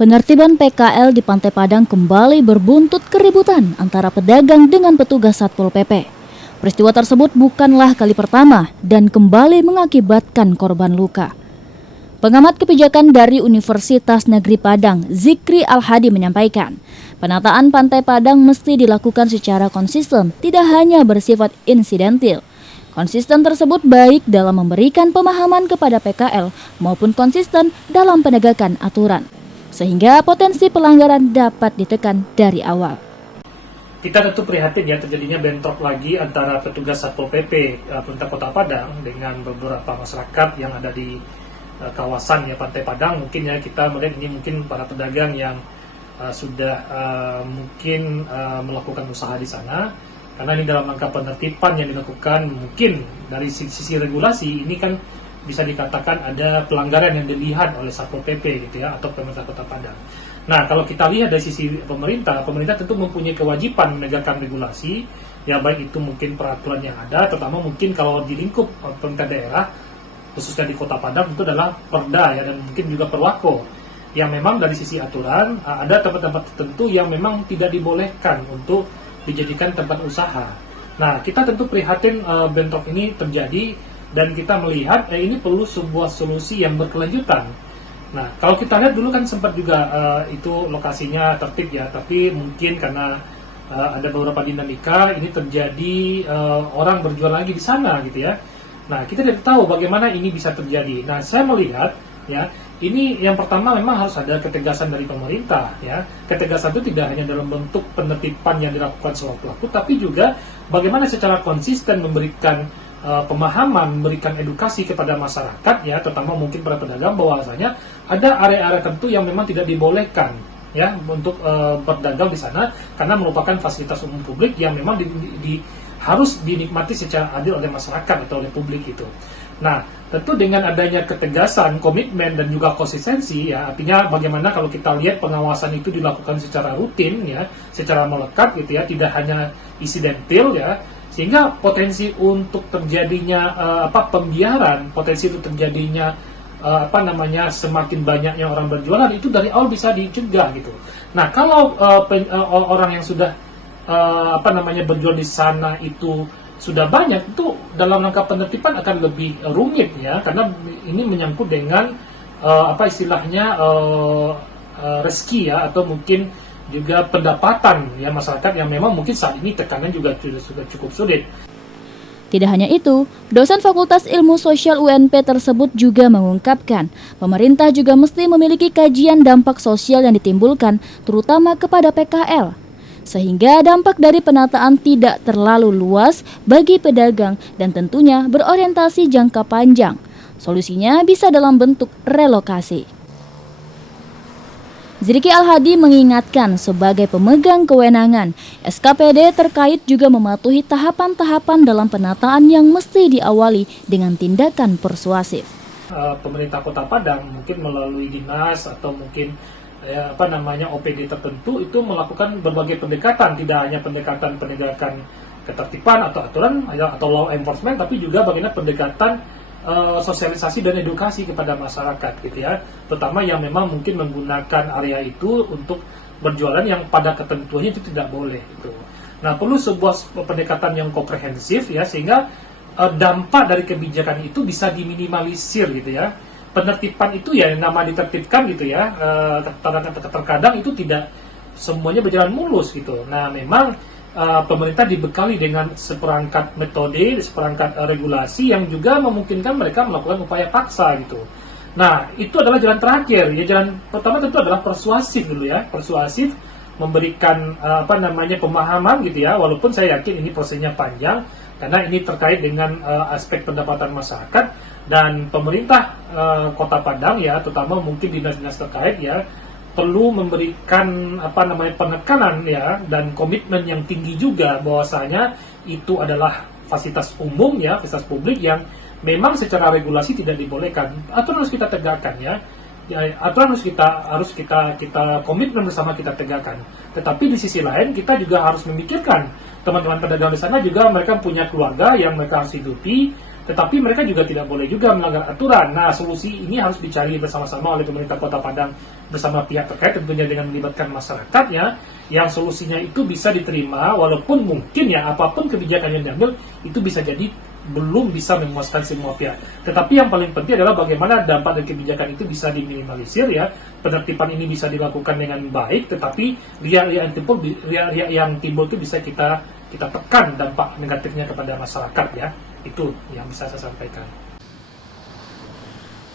Penertiban PKL di Pantai Padang kembali berbuntut keributan antara pedagang dengan petugas Satpol PP. Peristiwa tersebut bukanlah kali pertama dan kembali mengakibatkan korban luka. Pengamat kebijakan dari Universitas Negeri Padang, Zikri Al-Hadi menyampaikan, penataan Pantai Padang mesti dilakukan secara konsisten, tidak hanya bersifat insidentil. Konsisten tersebut baik dalam memberikan pemahaman kepada PKL maupun konsisten dalam penegakan aturan, sehingga potensi pelanggaran dapat ditekan dari awal. Kita tentu prihatin ya terjadinya bentrok lagi antara petugas Satpol PP pemerintah Kota Padang dengan beberapa masyarakat yang ada di kawasan ya Pantai Padang. Mungkin ya kita melihat ini mungkin para pedagang yang sudah mungkin melakukan usaha di sana, karena ini dalam rangka penertiban yang dilakukan. Mungkin dari sisi regulasi ini kan bisa dikatakan ada pelanggaran yang dilihat oleh Satpol PP gitu ya, atau pemerintah Kota Padang. Nah, kalau kita lihat dari sisi pemerintah tentu mempunyai kewajiban menegakkan regulasi, ya baik itu mungkin peraturan yang ada, terutama mungkin kalau di lingkup pemerintah daerah, khususnya di Kota Padang itu adalah Perda ya, dan mungkin juga Perwako, yang memang dari sisi aturan ada tempat-tempat tertentu yang memang tidak dibolehkan untuk dijadikan tempat usaha. Nah, kita tentu prihatin bentrok ini terjadi, dan kita melihat ini perlu sebuah solusi yang berkelanjutan. Nah, kalau kita lihat dulu kan sempat juga itu lokasinya tertib ya, tapi mungkin karena ada beberapa dinamika ini terjadi, orang berjual lagi di sana gitu ya. Nah, kita tidak tahu bagaimana ini bisa terjadi. Nah, saya melihat ya, ini yang pertama memang harus ada ketegasan dari pemerintah ya. Ketegasan itu tidak hanya dalam bentuk penertiban yang dilakukan sewaktu-waktu, tapi juga bagaimana secara konsisten memberikan pemahaman, memberikan edukasi kepada masyarakat ya, terutama mungkin para pedagang, bahwasanya ada area-area tertentu yang memang tidak dibolehkan ya untuk berdagang di sana, karena merupakan fasilitas umum publik yang memang harus dinikmati secara adil oleh masyarakat atau oleh publik itu. Nah, tentu dengan adanya ketegasan, komitmen, dan juga konsistensi ya, artinya bagaimana kalau kita lihat pengawasan itu dilakukan secara rutin ya, secara melekat gitu ya, tidak hanya insidentil ya, sehingga potensi untuk terjadinya pembiaran, potensi untuk terjadinya semakin banyaknya orang berjualan itu dari awal bisa dicegah gitu. Nah, kalau orang yang sudah berjual di sana itu sudah banyak, itu dalam rangka penertiban akan lebih rumit ya, karena ini menyangkut dengan rezeki ya, atau mungkin juga pendapatan ya masyarakat yang memang mungkin saat ini tekanan juga sudah cukup sulit. Tidak hanya itu, dosen Fakultas Ilmu Sosial UNP tersebut juga mengungkapkan, pemerintah juga mesti memiliki kajian dampak sosial yang ditimbulkan, terutama kepada PKL, sehingga dampak dari penataan tidak terlalu luas bagi pedagang dan tentunya berorientasi jangka panjang. Solusinya bisa dalam bentuk relokasi. Zikri Al-Hadi mengingatkan sebagai pemegang kewenangan, SKPD terkait juga mematuhi tahapan-tahapan dalam penataan yang mesti diawali dengan tindakan persuasif. Pemerintah Kota Padang mungkin melalui dinas atau mungkin OPD tertentu itu melakukan berbagai pendekatan, tidak hanya pendekatan penegakan ketertiban atau aturan atau law enforcement, tapi juga bagaimana pendekatan sosialisasi dan edukasi kepada masyarakat gitu ya, terutama yang memang mungkin menggunakan area itu untuk berjualan yang pada ketentuannya itu tidak boleh gitu. Nah, perlu sebuah pendekatan yang komprehensif ya, sehingga dampak dari kebijakan itu bisa diminimalisir gitu ya. Penertiban itu ya nama ditertibkan gitu ya, terkadang itu tidak semuanya berjalan mulus gitu. Nah, memang pemerintah dibekali dengan seperangkat metode, seperangkat regulasi yang juga memungkinkan mereka melakukan upaya paksa gitu. Nah, itu adalah jalan terakhir ya. Jalan pertama tentu adalah persuasif dulu ya, persuasif, memberikan pemahaman gitu ya, walaupun saya yakin ini prosesnya panjang karena ini terkait dengan aspek pendapatan masyarakat, dan pemerintah Kota Padang ya, terutama mungkin dinas-dinas terkait ya, perlu memberikan penekanan ya, dan komitmen yang tinggi juga bahwasanya itu adalah fasilitas umum ya, fasilitas publik yang memang secara regulasi tidak dibolehkan. Aturan harus kita tegakkan ya. Aturan harus kita komitmen bersama kita tegakkan. Tetapi di sisi lain kita juga harus memikirkan teman-teman pedagang di sana juga, mereka punya keluarga yang mereka harus hidupi. tetapi mereka juga tidak boleh juga melanggar aturan. Nah, solusi ini harus dicari bersama-sama oleh pemerintah Kota Padang bersama pihak terkait, tentunya dengan melibatkan masyarakatnya, yang solusinya itu bisa diterima, walaupun mungkin ya apapun kebijakan yang diambil itu bisa jadi belum bisa memuaskan semua pihak. Tetapi yang paling penting adalah bagaimana dampak dari kebijakan itu bisa diminimalisir ya. Penertiban ini bisa dilakukan dengan baik, tetapi riak-riak yang timbul itu bisa kita tekan dampak negatifnya kepada masyarakat ya. Itu yang bisa saya sampaikan.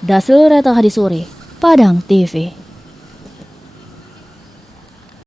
Dasil Reta Hadisuri, Padang TV.